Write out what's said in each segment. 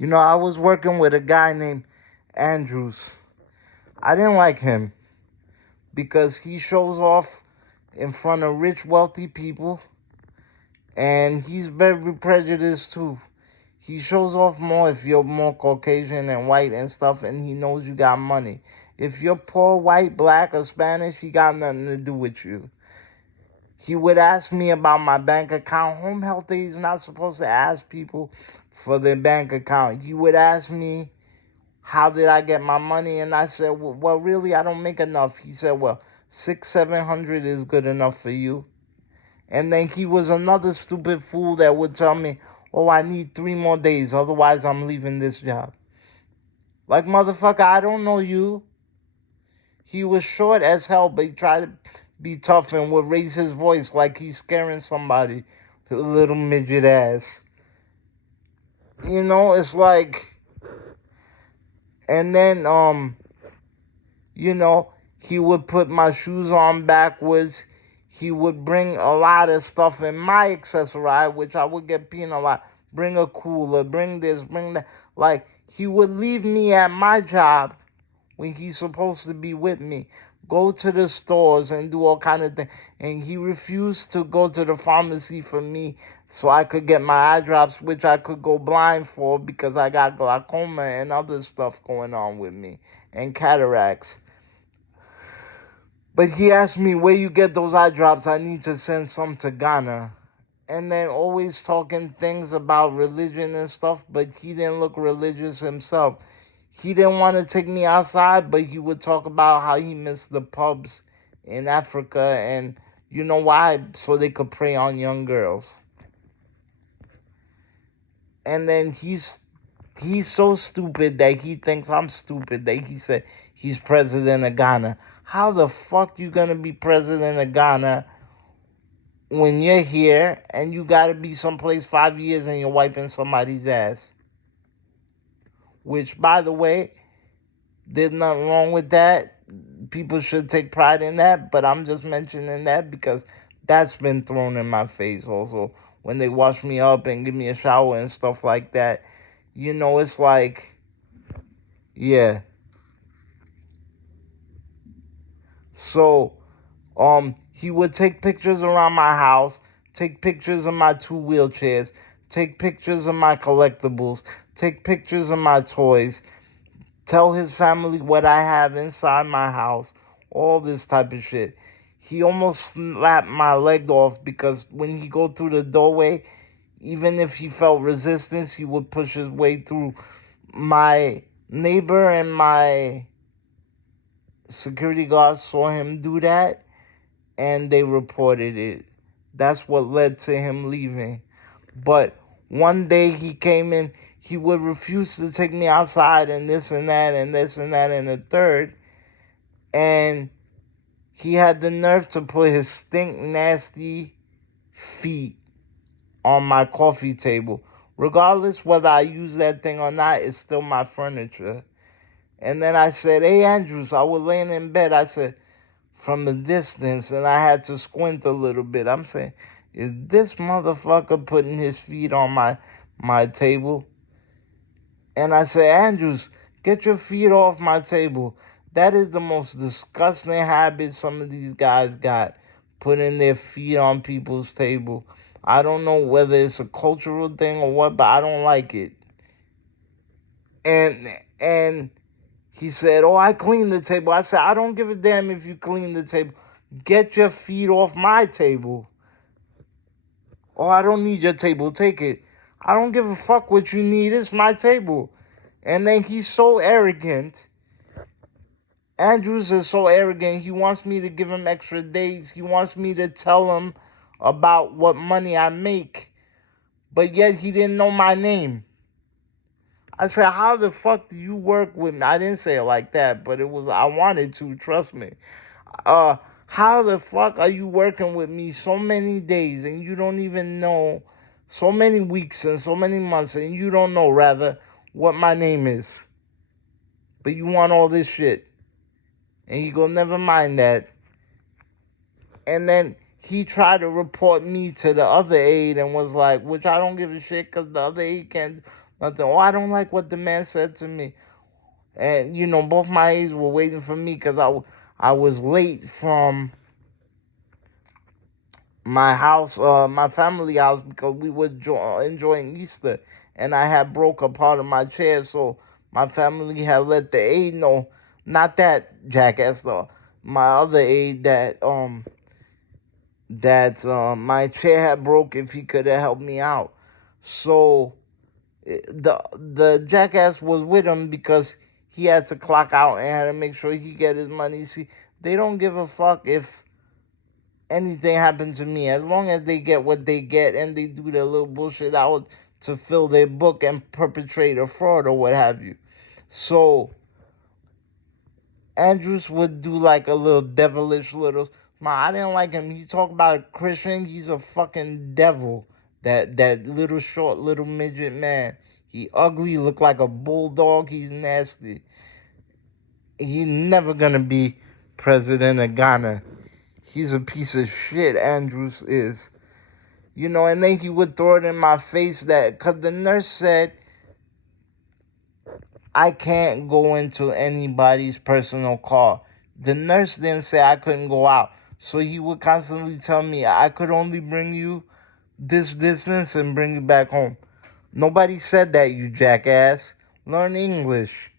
I was working with a guy named Andrews. I didn't like him because he shows off in front of rich, wealthy people, and he's very prejudiced too. He shows off more if you're more Caucasian and white and stuff, and he knows you got money. If you're poor, white, black, or Spanish, he got nothing to do with you. He would ask me about my bank account. Home health aide is not supposed to ask people for their bank account. He would ask me, how did I get my money? And I said, well, really, I don't make enough. He said, well, 700 is good enough for you. And then he was another stupid fool that would tell me, oh, I need 3 more days, otherwise I'm leaving this job. Like, motherfucker, I don't know you. He was short as hell, but he tried to be tough and would raise his voice like he's scaring somebody. Little midget ass. It's like, and then, he would put my shoes on backwards. He would bring a lot of stuff in my accessory, which I would get penalized. Bring a cooler, bring this, bring that. Like, he would leave me at my job when he's supposed to be with me. Go to the stores and do all kind of things. And he refused to go to the pharmacy for me so I could get my eye drops, which I could go blind for because I got glaucoma and other stuff going on with me, and cataracts. But he asked me, where you get those eye drops? I need to send some to Ghana. And then always talking things about religion and stuff, but he didn't look religious himself. He didn't want to take me outside, but he would talk about how he missed the pubs in Africa, and you know why? So they could prey on young girls. And then he's so stupid that he thinks I'm stupid that he said he's president of Ghana. How the fuck you gonna be president of Ghana when you're here and you gotta be someplace 5 years and you're wiping somebody's ass? Which, by the way, there's nothing wrong with that. People should take pride in that, but I'm just mentioning that because that's been thrown in my face also. When they wash me up and give me a shower and stuff like that, it's like, yeah. So, he would take pictures around my house, take pictures of my 2 wheelchairs, take pictures of my collectibles, take pictures of my toys, tell his family what I have inside my house, all this type of shit. He almost slapped my leg off because when he go through the doorway, even if he felt resistance, he would push his way through. My neighbor and my security guards saw him do that, and they reported it. That's what led to him leaving. But one day he came in, he would refuse to take me outside and this and that and this and that and the third. And he had the nerve to put his stink nasty feet on my coffee table. Regardless whether I use that thing or not, it's still my furniture. And then I said, hey, Andrews, I was laying in bed. I said, from the distance, and I had to squint a little bit. I'm saying, is this motherfucker putting his feet on my table? And I said, Andrews, get your feet off my table. That is the most disgusting habit some of these guys got, putting their feet on people's table. I don't know whether it's a cultural thing or what, but I don't like it. And he said, oh, I cleaned the table. I said, I don't give a damn if you clean the table. Get your feet off my table. Oh, I don't need your table. Take it. I don't give a fuck what you need. It's my table. And then he's so arrogant. Andrews is so arrogant. He wants me to give him extra days. He wants me to tell him about what money I make. But yet he didn't know my name. I said, how the fuck do you work with me? I didn't say it like that, but I wanted to, trust me. How the fuck are you working with me so many days and you don't even know, so many weeks and so many months, and you don't know, rather, what my name is? But you want all this shit. And you go, never mind that. And then he tried to report me to the other aide and was like, which I don't give a shit because the other aide can't. nothing. Oh, I don't like what the man said to me. And, both my A's were waiting for me because I was late from my house, my family house, because we were enjoying Easter, and I had broke a part of my chair, so my family had let the aide know, not that jackass though, my other aide that my chair had broke, if he could have helped me out. So the jackass was with him because he had to clock out and had to make sure he get his money. See, they don't give a fuck if anything happened to me, as long as they get what they get and they do their little bullshit out to fill their book and perpetrate a fraud or what have you. So Andrews would do like a little devilish little I didn't like him. He talked about Christian. He's a fucking devil. That little short little midget man. He ugly, look like a bulldog. He's nasty. He's never gonna be president of Ghana. He's a piece of shit, Andrews is. And then he would throw it in my face because the nurse said, I can't go into anybody's personal car. The nurse didn't say I couldn't go out. So he would constantly tell me I could only bring you this distance and bring you back home. Nobody said that, you jackass. Learn English.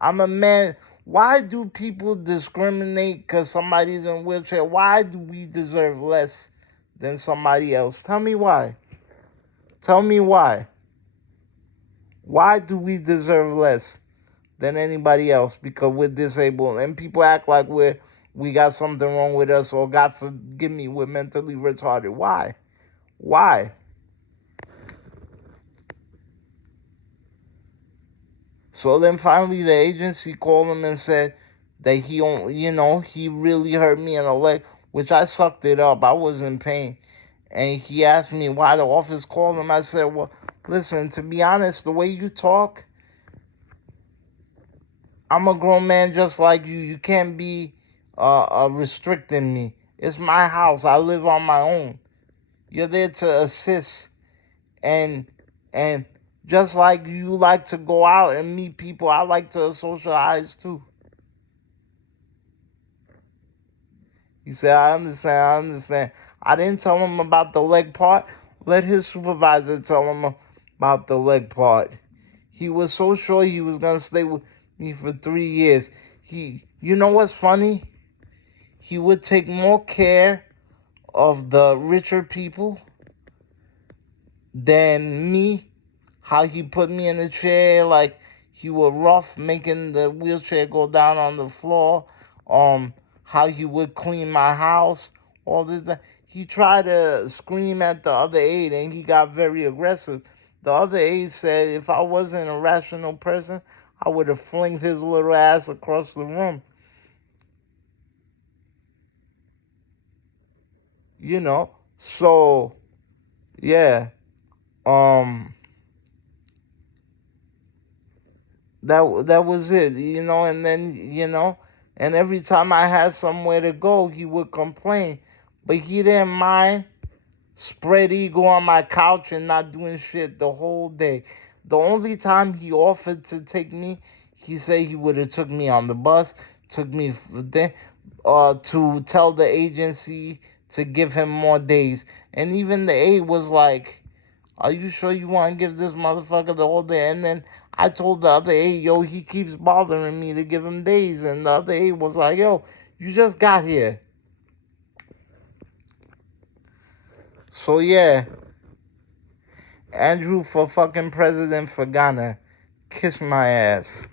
I'm a man. Why do people discriminate because somebody's in a wheelchair? Why do we deserve less than somebody else? Tell me why. Tell me why. Why do we deserve less than anybody else because we're disabled? And people act like we got something wrong with us, or God forgive me, we're mentally retarded. Why? Why? So then finally the agency called him and said that he really hurt me in the leg, which I sucked it up. I was in pain. And he asked me why the office called him. I said, well, listen, to be honest, the way you talk, I'm a grown man just like you. You can't be restricting me. It's my house. I live on my own. You're there to assist. And just like you like to go out and meet people, I like to socialize too. He said, I understand. I didn't tell him about the leg part. Let his supervisor tell him about the leg part. He was so sure he was going to stay with me for 3 years. You know what's funny? He would take more care of the richer people than me. How he put me in the chair, like he was rough, making the wheelchair go down on the floor. How he would clean my house, all this. He tried to scream at the other aide, and he got very aggressive. The other aide said, if I wasn't a rational person, I would have flinged his little ass across the room. So, yeah. That was it, and then, and every time I had somewhere to go, he would complain. But he didn't mind spread eagle on my couch and not doing shit the whole day. The only time he offered to take me, he said he would have took me on the bus, took me there, to tell the agency to give him more days. And even the aide was like, are you sure you want to give this motherfucker the whole day? And then I told the other aide, yo, he keeps bothering me to give him days. And the other aide was like, yo, you just got here. So yeah, Andrew for fucking president for Ghana. Kiss my ass.